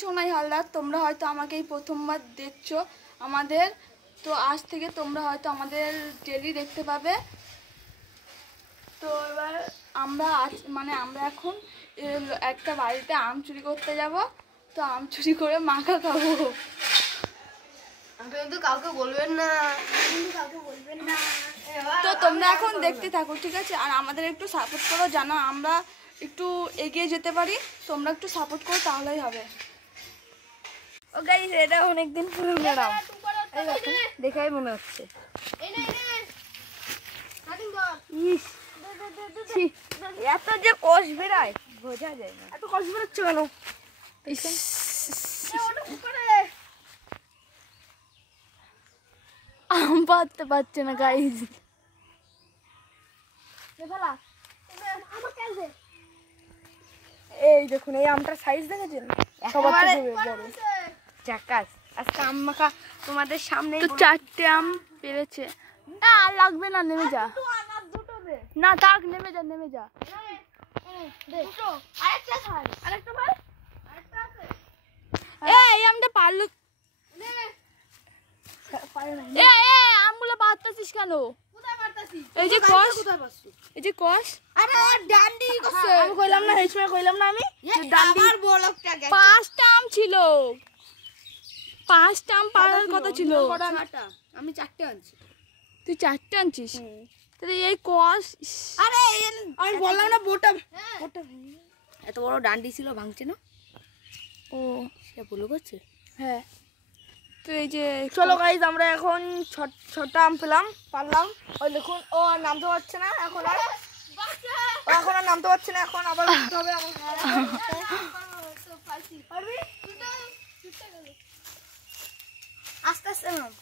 সোনাই হালদার। তোমরা হয়তো আমাকে এই প্রথমবার দেখছো আমাদের, তো আজ থেকে তোমরা হয়তো আমাদের ডেলি দেখতে পাবে। তো এবার আমরা আমরা এখন একটা বাড়িতে আম চুরি করতে যাব। তো আম চুরি করে মাখা খাবো। কিন্তু কাউকে বলবেন না, কাউকে বলবেন না। তো তোমরা এখন দেখতে থাকো, ঠিক আছে? আর আমাদের একটু সাপোর্ট করো, জানো আমরা একটু এগিয়ে যেতে পারি। তোমরা একটু সাপোর্ট করো, তাহলেই হবে। ও গাইস, এটা অনেকদিন পুরনো আম, দেখাই মনে হচ্ছে। এত যে কষ বেরায় বোঝা যায় না। এত কষ বেরোচ্ছে কেন? আম পাততে পারছে না গাইস। এই দেখুন, এই আমটার সাইজ দেখেছেন? সবার থেকে বড়। চাকাস, আজকে আম মাখা তোমাদের সামনে। তো 4টে আম পেরেছে। না আর লাগবে না, নেমে যা। না থাক, নেমে যা, নেমে যা। এই আমটা পারলো। আমগুলো পারতেছিস কেন? এই যে কষ, এই যে কষ। আরে ডান্ডি করছে। আমি কইলাম না, এই সময় কইলাম না আমি ডান্ডি। আমার বলকটা গেছে। 5টা আম ছিল, 5টা আম পারার কথা ছিল। আমি 4টে আনছি। তুই 4টে আনছিস? তাহলে এই কষ। আরে আমি বললাম না, বোটা এত বড় ডান্ডি ছিল, ভাঙছে না। ও সে ভুল করছে। হ্যাঁ। তো এই যে চলো গাইজ, আমরা এখন 6টা আম পারলাম। ওই দেখুন, ও আর নামতে পারছে না এখন, আর নামতে পারছে না। এখন আবার উঠতে হবে। আস্তে আস্তে নাম।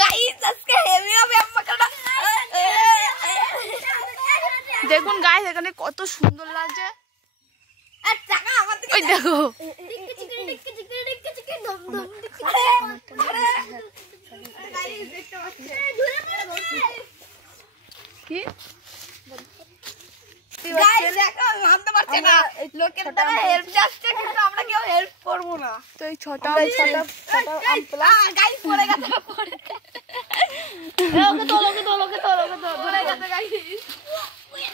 গাইজ আজকে হেভি হবে আম মাখাটা। দেখুন গাইস, এখানে কত সুন্দর লাগছে। ওই দেখো, কি নামতে পারছে না, লোকের দ্বারা হেল্প যাচ্ছে, কিন্তু আমরা কেউ হেল্প করবো না। তো এই 6টা আম পেলাম। গাইস পড়ে গেছে,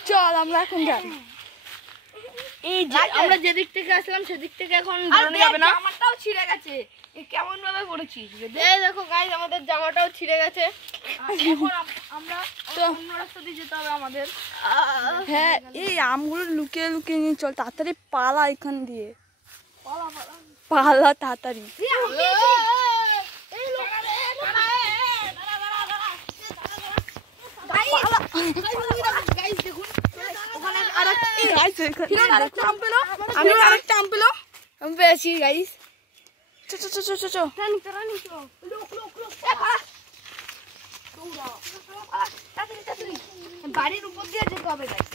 চল আমরা এখন যাই। এই যে আমরা যেদিক থেকে আসলাম সেদিক থেকে এখন বেরোনো যাবে না। জামাটাও ছিঁড়ে গেছে। কেমন ভাবে পড়েছিস? এই দেখো গাইস, আমাদের জামাটাও ছিঁড়ে গেছে। এখন আমরা অন্য রাস্তা দিয়ে যেতে হবে আমাদের। হ্যাঁ, এই আমগুলো লুকিয়ে লুকিয়ে নিয়ে চল, তাড়াতাড়ি পালা এখান দিয়ে। পালা তাড়াতাড়ি। আমি পেয়েছি গাইস। বাড়ির উপর দিয়ে যেতে হবে গাইস,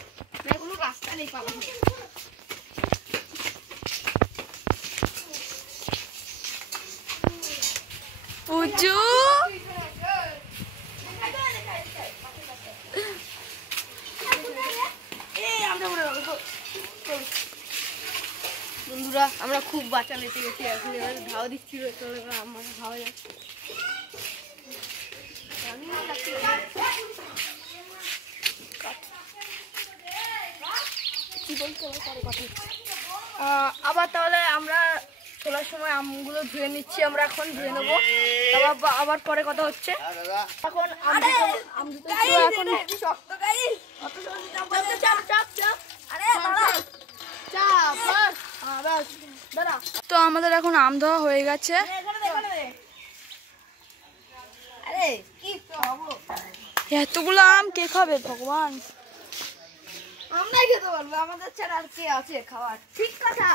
কোনো রাস্তা নেই পালানোর। পুজু বন্ধুরা, আমরা খুব বাঁচা লেতে গেছি। এখন ধাওয়া দিচ্ছি, আমাকে খাওয়া যাচ্ছে। আবার তাহলে আমরা তোলার সময় আমগুলো ধুয়ে নিচ্ছি। আমরা এখন ধুয়ে নেবো, আবার পরে কথা হচ্ছে। এখন তো আমাদের এখন আম ধোয়া হয়ে গেছে। এতগুলো আম কে খাবে ভগবান? আমরাই খেতে পারবো, আমাদের ছাড়া আর কে আছে খাওয়ার? ঠিক কথা।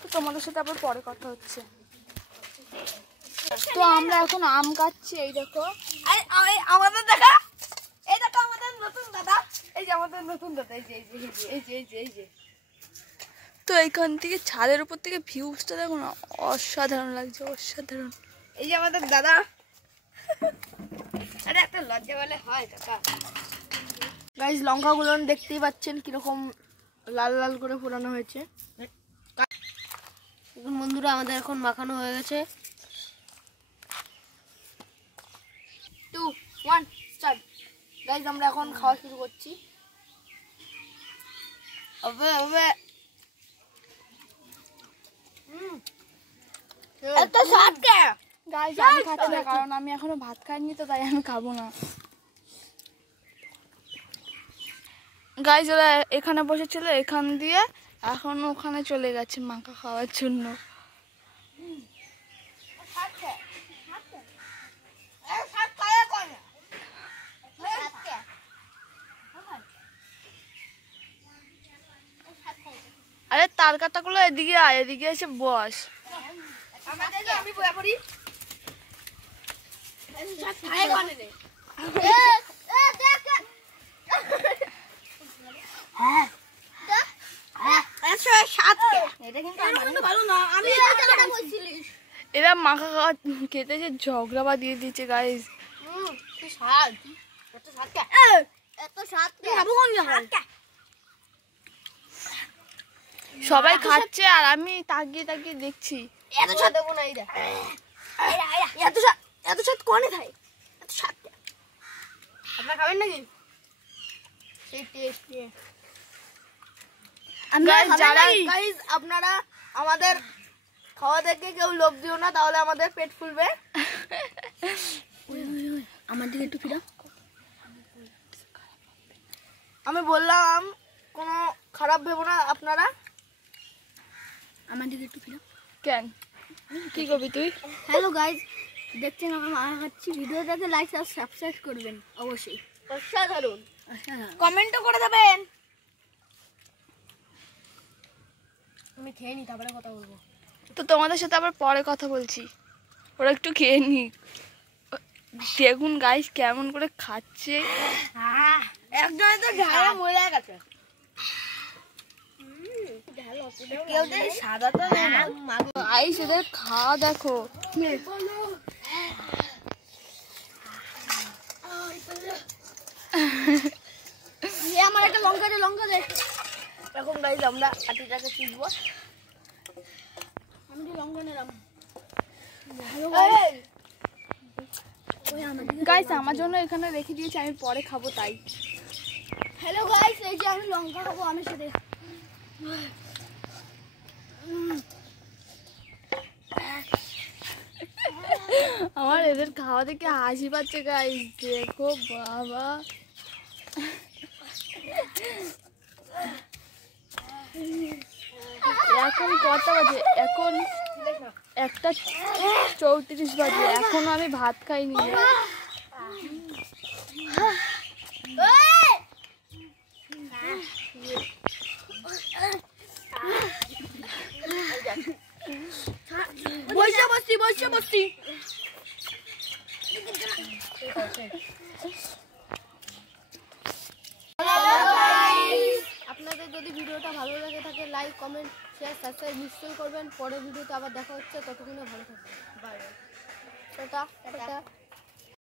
তো তোমাদের সাথে আবার পরে কথা হচ্ছে। তো আমরা এখন আম কাটছি। এই দেখো, আমাদের দেখা, এই দেখো আমাদের নতুন দাদা। এই যে আমাদের নতুন দাদা, এই যে এই যে এই যে এই যে। তো এইখান থেকে ছাদের উপর থেকে ভিউজটা দেখো না, অসাধারণ লাগছে, অসাধারণ। এই যে আমাদের দাদা। আরে এত লজ্জা বলে হয় কাকা। গাইস লঙ্কাগুলো দেখতেই পাচ্ছেন কিরকম লাল লাল করে ফোড়ানো হয়েছে। এখন বন্ধুরা আমাদের এখন মাখানো হয়ে গেছে। 2 1 স্টার্ট। গাইস আমরা এখন খাওয়া শুরু করছি। হবে এত স্বাদ কে গাইস আমি খাচ্ছি না, কারণ আমি এখনো ভাত খাইনি, তো তাই আমি খাবো না। গাইস ওরা এখানে বসেছিল, এখান দিয়ে এখন ওখানে চলে গেছে মাখা খাওয়ার জন্য। আরে তার কাটাগুলো এদিকে আয়, এদিকে এসে বস। আমি বয়া পড়ি। এরা মাখা খাওয়া খেতে এসে ঝগড়া বা দিয়ে দিচ্ছে গাইস। সবাই খাচ্ছে আর আমি তাকিয়ে তাকিয়ে দেখছি। আপনারা খাবেন নাকি? গাইস আপনারা আমাদের খাওয়া দেখে কেউ লোভ দিও না, তাহলে আমাদের পেট ফুলবে। আমার দিকে একটু ফিরা। আমি বললাম কোনো খারাপ ভেবো না আপনারা। আমার দিকে একটু ফিরা। কেন কি করবি তুই? হ্যালো গাইস, দেখছেন আমরা মাখা খাচ্ছি। ভিডিওটাকে লাইক আর সাবস্ক্রাইব করবেন অবশ্যই। অসাধারণ। কমেন্টও করে দেবেন। আমি খেয়ে নি তারপরে কথা বলবো। তো তোমাদের সাথে আবার পরে কথা বলছি, ওরা একটু খেয়ে নি। দেখুন গাইস কেমন করে খাচ্ছে। একজনে তো ঝাড়া মরে গেছে। কেউ তো সাদা তো গাইস এদের খাওয়া দেখো। আমার একটা লঙ্কা দে। এখন গাইস আমরা কাঠিটাকে চিপবো। আমি কি লঙ্কা নিলাম। গাইস আমার জন্য এখানে রেখে দিয়েছি, আমি পরে খাবো তাই। হ্যালো গাইস, এই যে আমি লঙ্কা খাবো আমার সাথে। আমার এদের খাওয়া দেখে হাসি পাচ্ছে গাইস। দেখো বাবা, এখন কটা বাজে? এখন 1:34 বাজে, এখনো আমি ভাত খাইনি। বসছি। আপনাদের যদি ভিডিওটা ভালো লাগে থাকে লাইক কমেন্ট শেয়ার সাবস্ক্রাইব নিশ্চয়ই করবেন। পরের ভিডিওতে আবার দেখা হচ্ছে, ততক্ষণে ভালো থাকবেন। বাই। টাটা।